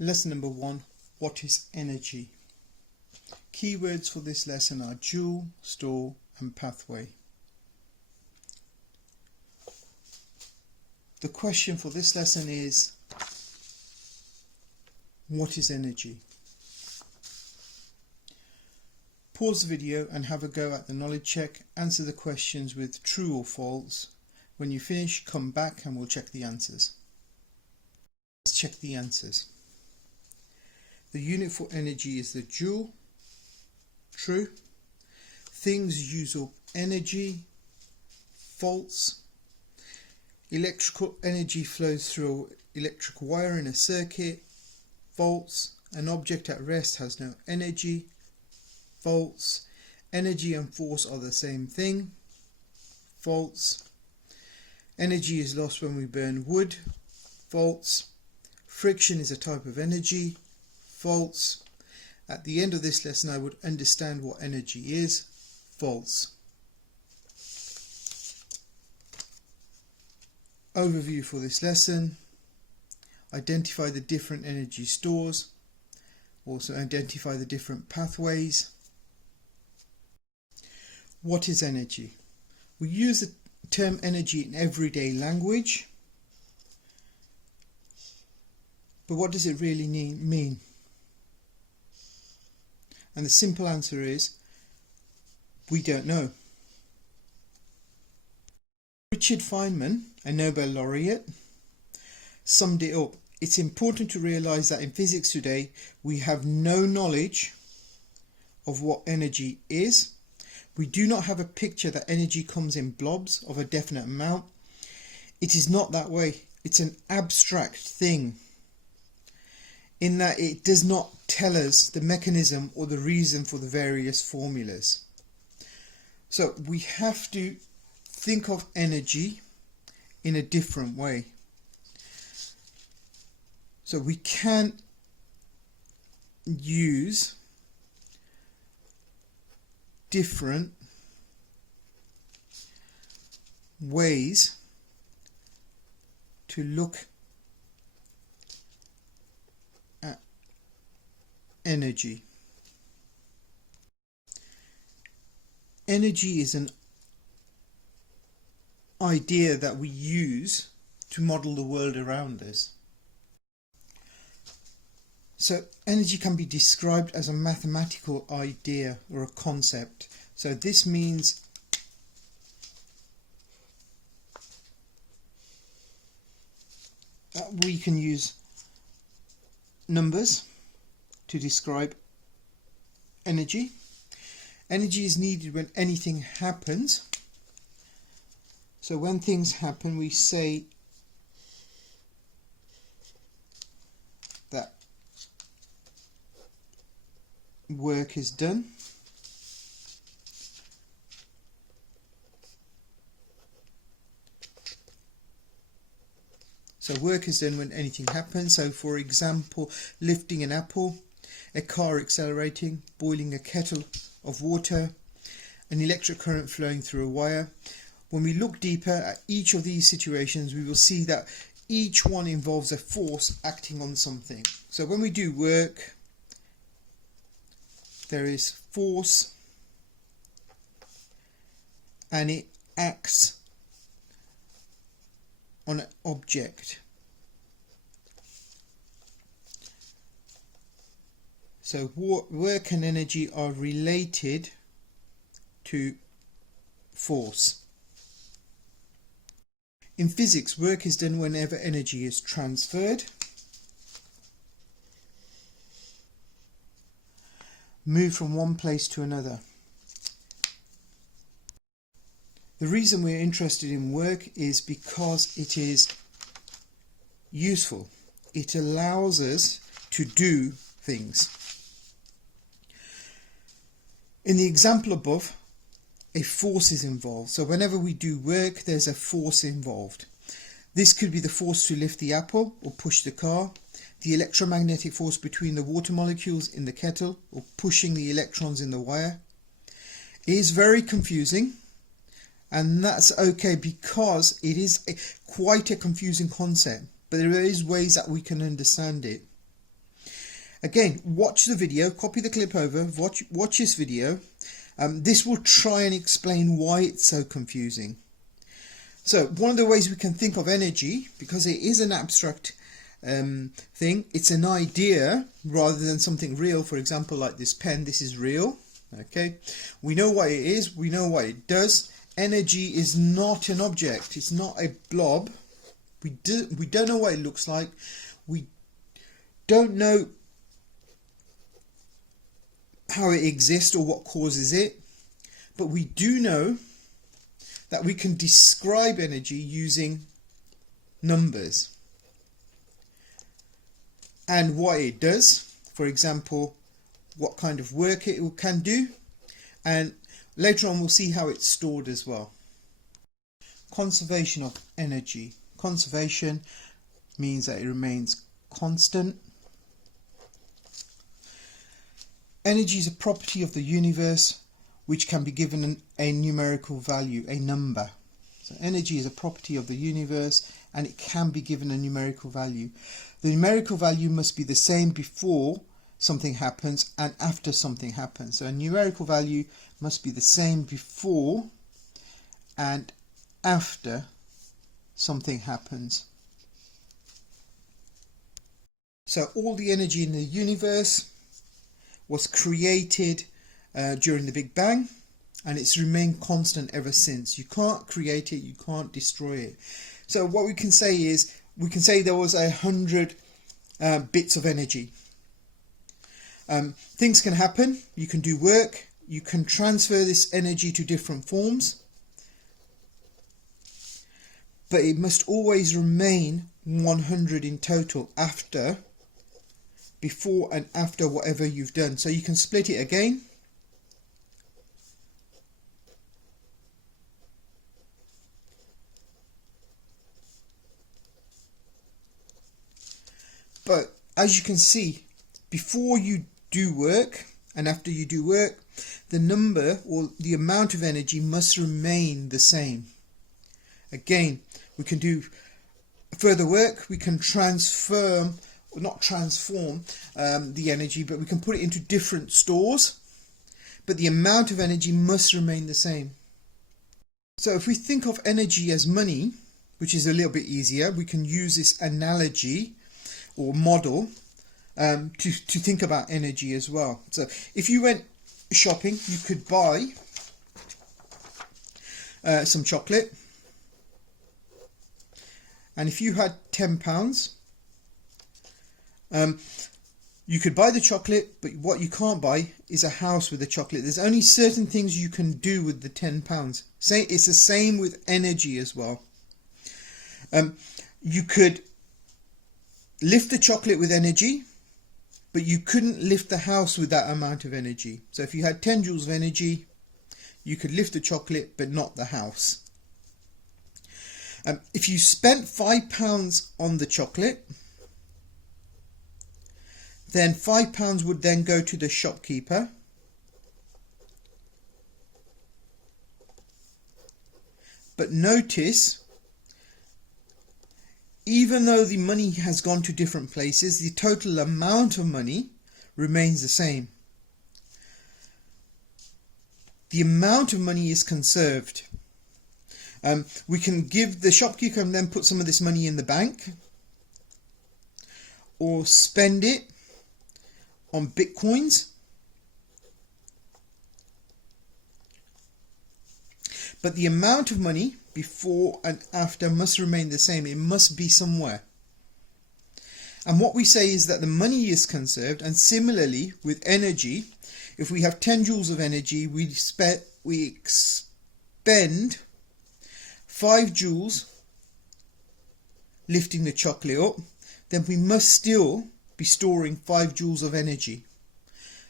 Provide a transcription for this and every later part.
Lesson number 1. What is energy? Keywords for this lesson are joule, store and pathway. The question for this lesson is, what is energy? Pause the video and have a go at the knowledge check. Answer the questions with true or false. When you finish, come back and we'll check the answers. Let's check the answers. The unit for energy is the joule. True. Things use up energy. False. Electrical energy flows through electric wire in a circuit. False. An object at rest has no energy. False. Energy and force are the same thing. False. Energy is lost when we burn wood. False. Friction is a type of energy. False. At the end of this lesson I would understand what energy is. False. Overview for this lesson. Identify the different energy stores. Also identify the different pathways. What is energy? We use the term energy in everyday language. But what does it really mean? And the simple answer is, we don't know. Richard Feynman, a Nobel laureate, summed it up. It's important to realize that in physics today, we have no knowledge of what energy is. We do not have a picture that energy comes in blobs of a definite amount. It is not that way. It's an abstract thing, in that it does not tell us the mechanism or the reason for the various formulas. So we have to think of energy in a different way. So we can use different ways to look at energy. Energy is an idea that we use to model the world around us. So energy can be described as a mathematical idea or a concept. So this means that we can use numbers to describe energy. Energy is needed when anything happens. So when things happen, we say that work is done. So work is done when anything happens. So for example, lifting an apple, a car accelerating, boiling a kettle of water, an electric current flowing through a wire. When we look deeper at each of these situations, we will see that each one involves a force acting on something. So when we do work, there is force and it acts on an object. So work and energy are related to force. In physics, work is done whenever energy is transferred, moved from one place to another. The reason we're interested in work is because it is useful. It allows us to do things. In the example above, a force is involved. So whenever we do work, there's a force involved. This could be the force to lift the apple or push the car, the electromagnetic force between the water molecules in the kettle or pushing the electrons in the wire. It is very confusing, and that's okay because it is quite a confusing concept, but there is ways that we can understand it. Again, watch the video, copy the clip over, watch this video. This will try and explain why it's so confusing. So one of the ways we can think of energy, because it is an abstract thing, it's an idea rather than something real. For example, like this pen, this is real. Okay, we know what it is, we know what it does. Energy is not an object, it's not a blob. We don't know what it looks like, we don't know how it exists or what causes it, but we do know that we can describe energy using numbers and what it does. For example, what kind of work it can do, and later on we'll see how it's stored as well. Conservation of energy. Conservation means that it remains constant. Energy is a property of the universe which can be given a numerical value, a number. So energy is a property of the universe and it can be given a numerical value. The numerical value must be the same before something happens and after something happens. So a numerical value must be the same before and after something happens. So all the energy in the universe was created during the Big Bang, and it's remained constant ever since. You can't create it, you can't destroy it. So what we can say is, we can say there was 100 bits of energy. Things can happen, you can do work, you can transfer this energy to different forms, but it must always remain 100 in total before and after whatever you've done. So you can split it again. But as you can see, before you do work and after you do work, the number or the amount of energy must remain the same. Again, we can do further work, we can not transform the energy, but we can put it into different stores, but the amount of energy must remain the same. So if we think of energy as money, which is a little bit easier, we can use this analogy or model to think about energy as well. So if you went shopping, you could buy some chocolate, and if you had £10, you could buy the chocolate, but what you can't buy is a house with the chocolate. There's only certain things you can do with the £10. Say it's the same with energy as well. You could lift the chocolate with energy, but you couldn't lift the house with that amount of energy. So if you had 10 joules of energy, you could lift the chocolate, but not the house. If you spent £5 on the chocolate, then £5 would then go to the shopkeeper. But notice, even though the money has gone to different places, the total amount of money remains the same. The amount of money is conserved. We can give the shopkeeper and then put some of this money in the bank, or spend it on bitcoins. But the amount of money before and after must remain the same. It must be somewhere. And what we say is that the money is conserved, and similarly with energy, if we have 10 joules of energy, we expend 5 joules lifting the chocolate up, then we must still be storing 5 joules of energy.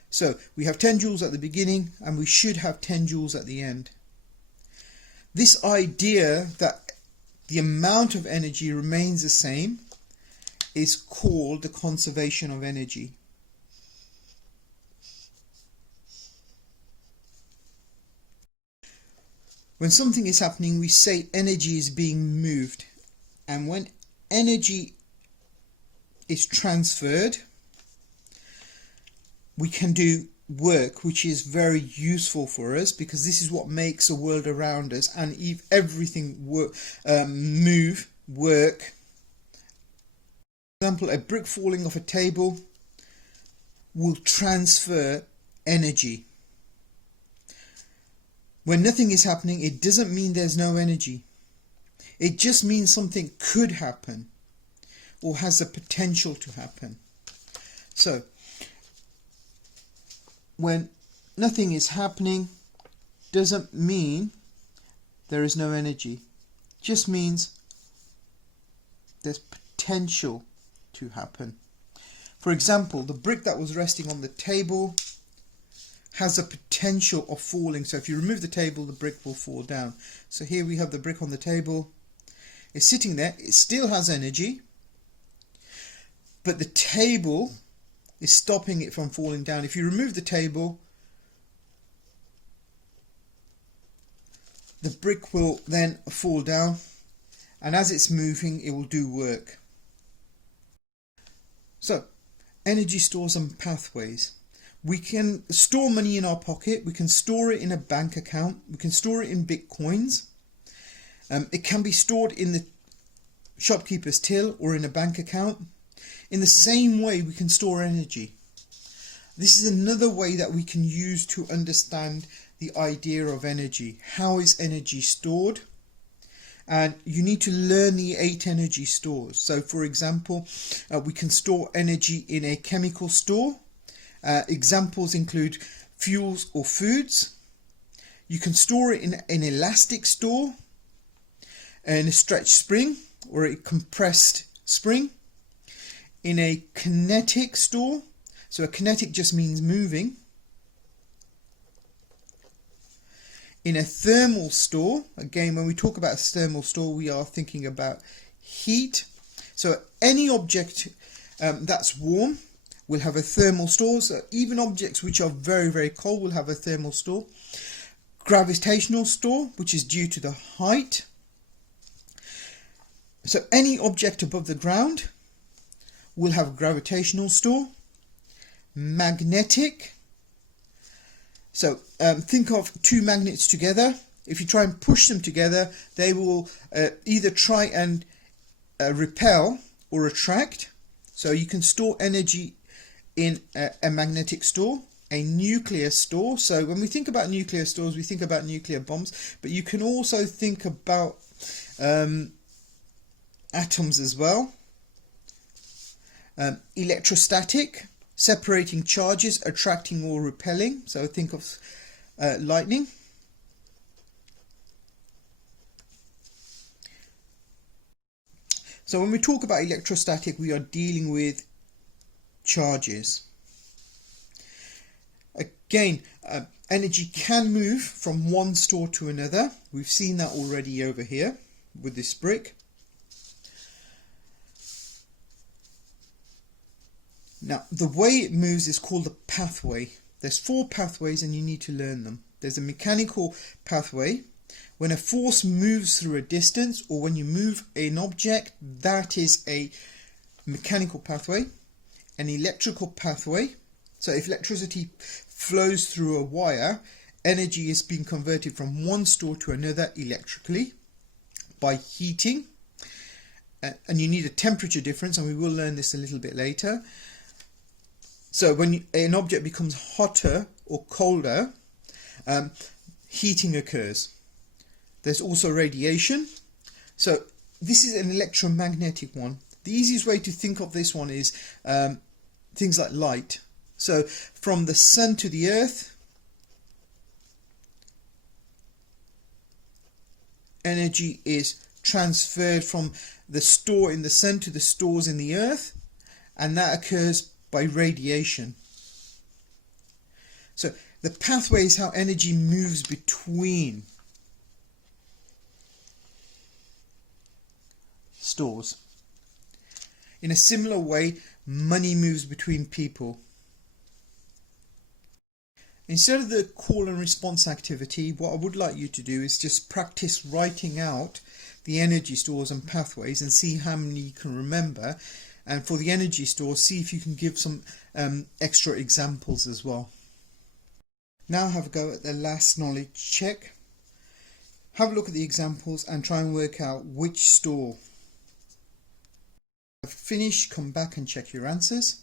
So we have 10 joules at the beginning and we should have 10 joules at the end. This idea that the amount of energy remains the same is called the conservation of energy. When something is happening, we say energy is being moved, and when energy is transferred, we can do work which is very useful for us, because this is what makes the world around us and everything work. For example, a brick falling off a table will transfer energy. When nothing is happening, it doesn't mean there's no energy. It just means something could happen or has the potential to happen. So, when nothing is happening doesn't mean there is no energy. It just means there's potential to happen. For example, the brick that was resting on the table has a potential of falling. So if you remove the table, the brick will fall down. So here we have the brick on the table. It's sitting there. It still has energy, but the table is stopping it from falling down. If you remove the table, the brick will then fall down, and as it's moving, it will do work. So, energy stores and pathways. We can store money in our pocket. We can store it in a bank account. We can store it in bitcoins. It can be stored in the shopkeeper's till or in a bank account. In the same way, we can store energy. This is another way that we can use to understand the idea of energy. How is energy stored? And you need to learn the 8 energy stores. So for example, we can store energy in a chemical store. Examples include fuels or foods. You can store it in an elastic store, in a stretched spring or a compressed spring, in a kinetic store. So a kinetic just means moving. In a thermal store, again, when we talk about a thermal store, we are thinking about heat. So any object that's warm will have a thermal store. So even objects which are very, very cold will have a thermal store. Gravitational store, which is due to the height. So any object above the ground will have a gravitational store. Magnetic. So think of 2 magnets together. If you try and push them together, they will either try and repel or attract. So you can store energy in a magnetic store. A nuclear store. So when we think about nuclear stores, we think about nuclear bombs, but you can also think about atoms as well. Electrostatic, separating charges, attracting or repelling. So think of lightning. So when we talk about electrostatic, we are dealing with charges. Again, energy can move from one store to another. We've seen that already over here with this brick. Now, the way it moves is called a pathway. There's 4 pathways and you need to learn them. There's a mechanical pathway. When a force moves through a distance, or when you move an object, that is a mechanical pathway. An electrical pathway. So if electricity flows through a wire, energy is being converted from one store to another electrically by heating. And you need a temperature difference, and we will learn this a little bit later. So when an object becomes hotter or colder, heating occurs. There's also radiation. So this is an electromagnetic one. The easiest way to think of this one is things like light. So from the sun to the earth, energy is transferred from the store in the sun to the stores in the earth, and that occurs by radiation. So the pathway is how energy moves between stores. In a similar way, money moves between people. Instead of the call and response activity, what I would like you to do is just practice writing out the energy stores and pathways and see how many you can remember. And for the energy store, see if you can give some extra examples as well. Now have a go at the last knowledge check. Have a look at the examples and try and work out which store. Finish, come back and check your answers.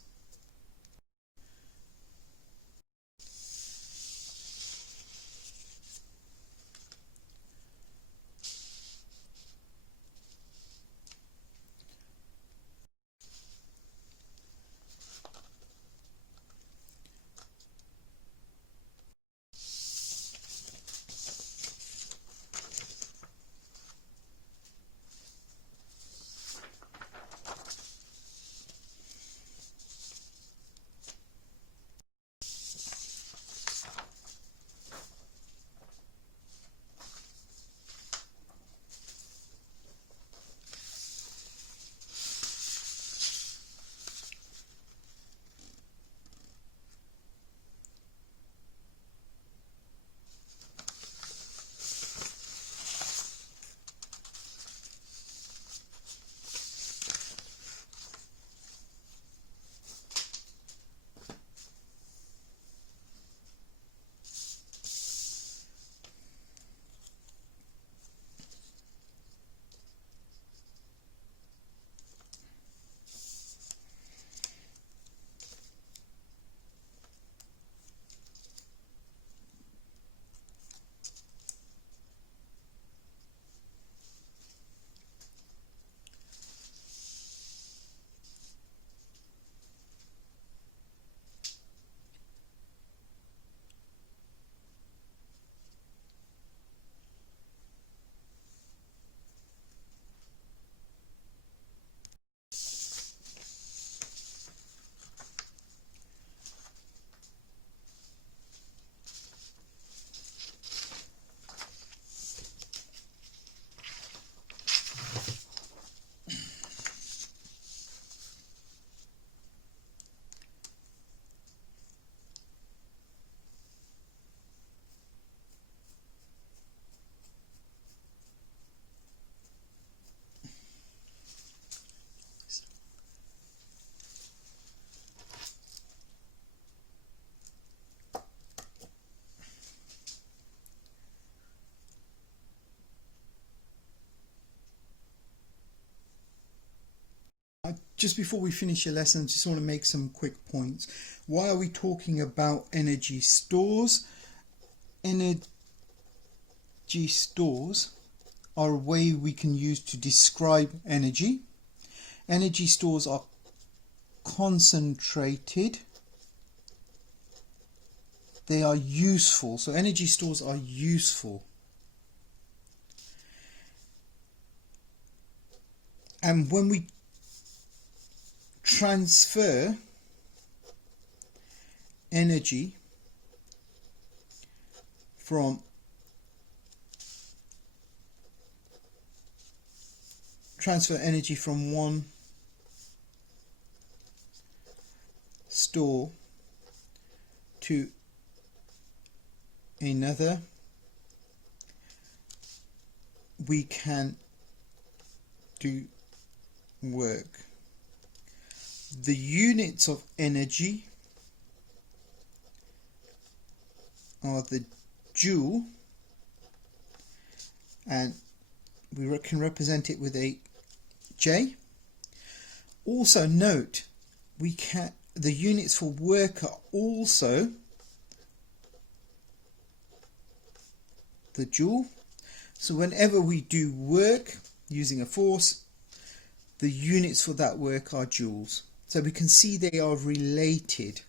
Just before we finish your lesson, I just want to make some quick points. Why are we talking about energy stores? Energy stores are a way we can use to describe energy. Energy stores are concentrated. They are useful. So energy stores are useful. And when we transfer energy from one store to another, we can do work. The units of energy are the joule, and we can represent it with a J. Also note, the units for work are also the joule. So whenever we do work using a force, the units for that work are joules. So we can see they are related.